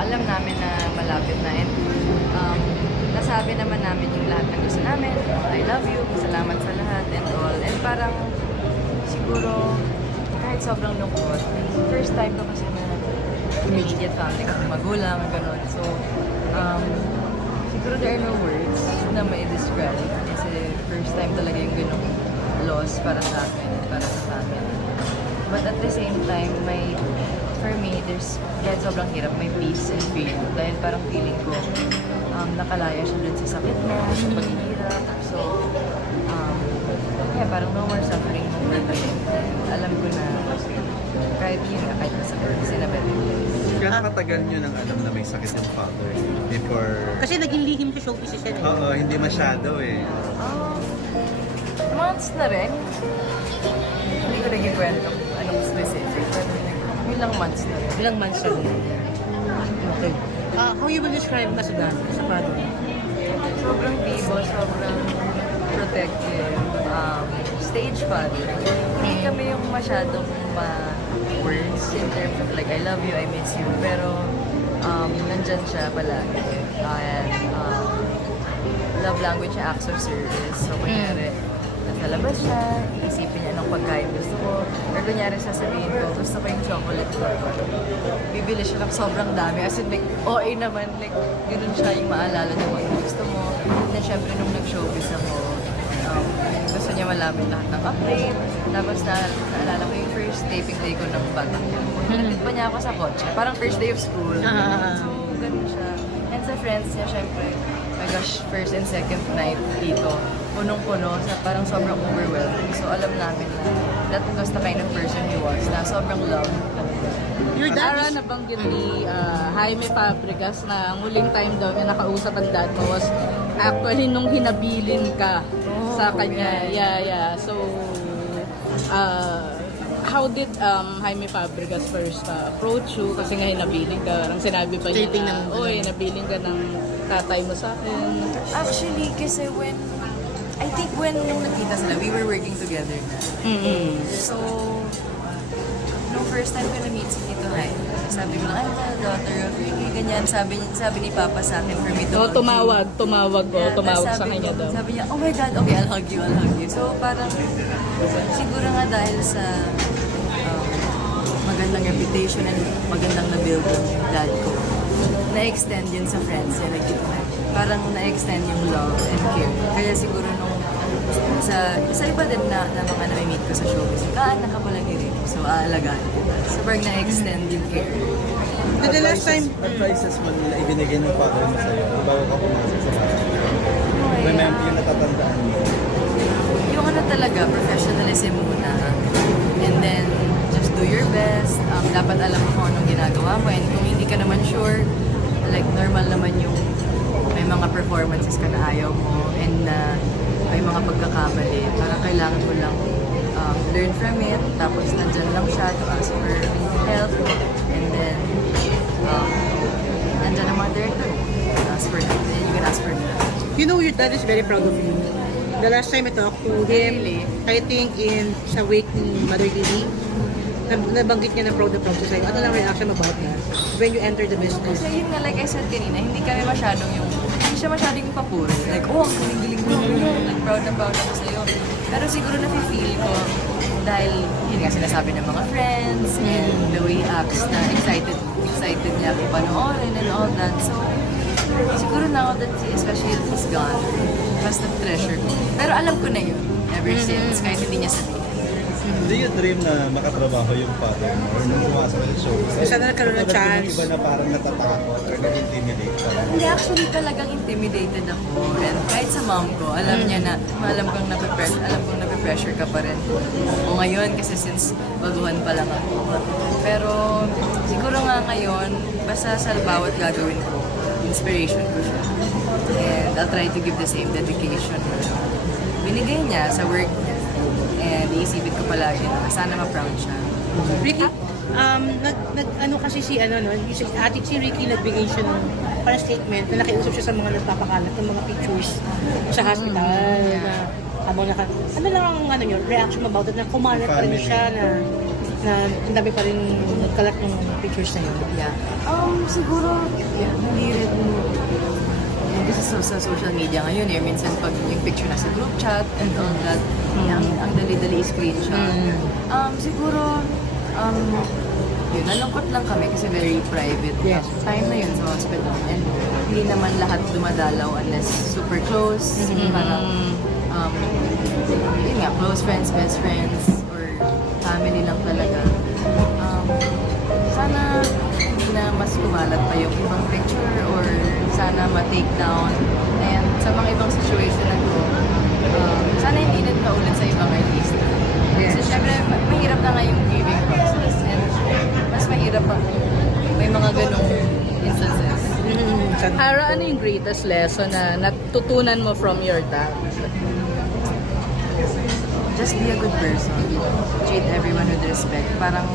alam namin na malapit na and nasabi naman namin yung lahat ng gusto namin. I love you, salamat sa lahat and all. And parang siguro kahit sobrang lungkot, first time ko kasi na immediate family kasi magulang, gano'n. So, siguro there are no words na may describe kasi first time talaga yung ganong loss para sa akin, para sa family. But at the same time, for me, kahit sobrang hirap, may peace and freedom. Dahil parang feeling ko, nakalaya siya dun sa sakit mo, sa paghihirap. So, kaya parang no more suffering, no more pain. Alam ko na, kahit yun nga, kahit masakit, sinabit. Gano'ng katagal nyo nang alam na may sakit yung father before... Kasi naging lihim sa showbiz siya. Oo, hindi masyado eh. Months na rin. Hindi ko naging kwento kung anong specific. Pero ilang months na rin. Ilang months siya. Okay. How you will describe ka sa dad, sa father? Sobrang bibo, sobrang protective. Stage father. Hindi kami yung masyadong words in terms of like, I love you, I miss you. Pero nandyan siya palagi. And love language niya, acts of service. So, kunyari, nasa labas siya, iisipin niya anong pagkain gusto ko. Or kunyari, sasabihin ko, gusto ko yung chocolate bar. Bibili siya ng sobrang dami. As in, like, OA naman, like, ganun siya yung maalala niya kung ano gusto mo. Then, syempre, nung nag-showbiz ako, gusto niya malaman lahat ng update. Tapos, naalala ko yung first taping day ko ng batang niya. Pinatid pa niya ako sa kotse. Parang first day of school. So, ganun siya. And sa friends niya, syempre, my gosh, first and second night dito, punong-puno, parang sobrang overwhelming. So alam namin na that was the kind of person he was, na sobrang love. Your dad Ara, nabanggit ni Jaime Fabregas na ang huling time daw niya nakausap ang dad mo was actually nung hinabilin ka sa kanya. Yeah. So, how did Jaime Fabregas first approach you? Kasi nga hinabilin ka. Ang sinabi pa niya Taping na, hinabilin ka ng tatay mo sa akin. Actually, kasi I think when nung nakita sila, we were working together na. So, nung first time ko na-meet si Tito Jaime, sabi ko lang, I'm the daughter of Ricky, ganyan. Sabi ni Papa sa akin for me to Tumawag sa sabi kanya daw. Sabi niya, oh my God, okay, I'll hug you. So, parang, siguro nga dahil sa magandang reputation and magandang na-build yung dad ko, na-extend yun sa friends niya, parang na-extend yung love and care. Kaya siguro nung sa iba din na mga na-meet ko sa showbiz, anak ka pala ni Ricky, so aalagaan kita. So parang na-extend yung care. The last time, Advices mo nila ibinigay ng father mo sa'yo bago ka pumasok sa bahay. Remember yung natatandaan mo. Yung ano talaga, professionalism muna. And then, just do your best. Dapat alam mo kung anong ginagawa mo. And kung hindi ka naman sure, like normal naman yung may mga performances ka na ayaw mo and may mga pagkakamali. Parang kailangan mo lang learn from it. Tapos nandyan lang siya to ask for help. And then, nandyan ang mga director. Ask for help. Then you can ask for help. you know your dad is very proud of you. The last time I talked to him, Really? I think sa wake ni Mother Lily, nabanggit niya na proud na proud siya sa'yo. Ano lang reaction about that? When you enter the business? Kasi yun nga, like I said kanina, hindi siya masyadong yung papuri. Like, oh, ang galing-galing mo. Like, proud na proud ako sa'yo. Pero siguro nafe-feel ko, dahil yun nga sinasabi ng mga friends, and the way he acts na excited niya ako panoorin and all that. So, siguro now that especially that he's gone, mas na-treasure ko. Pero alam ko na yun, ever since, kahit hindi niya sabihin. Do you dream na makatrabaho yung father mo or nung pumasok sa show? Sana nagkaroon ng chance. Iba na parang natatakot or na-intimidate ka lang. Hindi, actually talagang intimidated ako. And kahit sa mom ko, alam kong nape-pressure ka pa rin. O ngayon, kasi since baguhan pa lang ako. Pero siguro nga ngayon, basta sa bawat gagawin ko, inspiration ko siya. And I'll try to give the same dedication na binigay niya sa work niya. And iisipin ko palagi na sana ma-proud siya. Ricky, ano kasi si Ricky nagbigay siya ng parang statement na nakiusap siya sa mga nagpapakalat ng mga pictures sa hospital na habang ano lang ang reaction about it na kumalat pa rin siya na na ang dami pa rin nagkalat ng pictures na yun? Yeah. Siguro, yeah, hindi rin kasi sa social media ngayon minsan pag yung picture nasa group chat and all that, ang dali-dali screenshot. Siguro, yun, nalungkot lang kami kasi very private. Yes. Time na yun sa hospital. And hindi naman lahat dumadalaw unless super close. Parang, yun nga, close friends, best friends, or family lang talaga. Sana hindi na mas kumalat pa yung ibang picture or sana ma-take down. And sa mga ibang situation na to, sana hindi din paulit sa ibang artista. Kasi syempre, mahirap na nga yung grieving process. And mas mahirap pa may mga ganong instances. Ara, ano yung greatest lesson na natutunan mo from your dad? Just be a good person. Treat everyone with respect. Parang,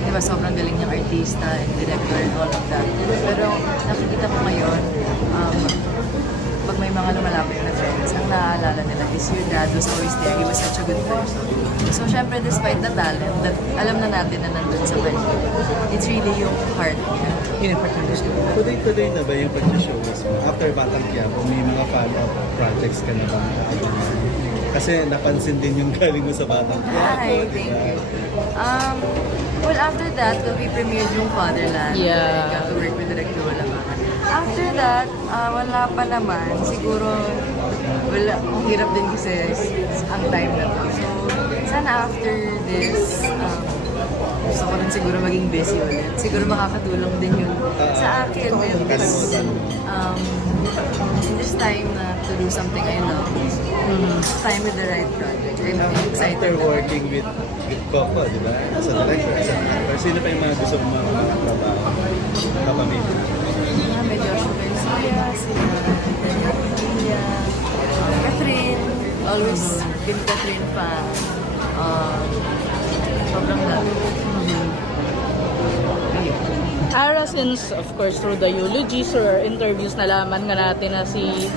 di ba, sobrang galing niyang artista and director and all of that. Pero nakikita ko ngayon, pag may mga lumalapit na friends, ang naaalala nila is your dad was always there. He was such a good person. So, syempre, despite the talent, that alam na natin na nandun sa kanya, it's really yung heart niya. Yun ang part ng gusto ko. Tuloy-tuloy na ba yung pag-showbiz mo? After Batang Quiapo, may mga follow-up projects ka na ba? Kasi napansin din yung galing mo sa Batang Quiapo, Hi, di thank ba? you. Well, after that, when we premiered yung Fatherland, Yeah. I got to work with Director Labangan. After that, wala pa naman. Siguro, wala, ang hirap din kasi ang time na to. So, sana after this, gusto ko rin siguro maging busy ulit. Siguro makakatulong din yun sa akin. Because, in this time na to do something I love, time with the right project. I'm excited. After working with Coco, di ba? As a director, as an actor, sino pa yung mga gusto mong mga trabaho? Kapamilya. May Joshua Garcia, sila Daniel Padilla, Catherine, always been Catherine fan. Sobrang love. Ara, since of course through the eulogies or interviews nalaman nga natin na si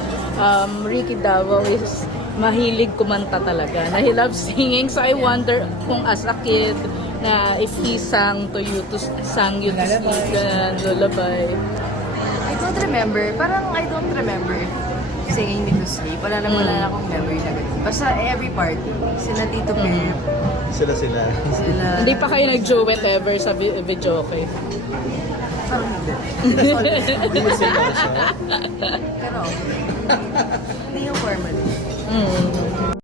Ricky Davao is mahilig kumanta talaga, na he loves singing. So I wonder kung as a kid na if he sang to you to sleep, lullaby. I don't remember. Parang I don't remember singing me to sleep. Wala na akong memory na ganun. Basta every party, sila Tito Pep, Sila. sila... Hindi pa kayo nag-duet ever sa video, okay? Parang hindi. Hindi mo sila siya. Pero, hindi yung formally. Mm.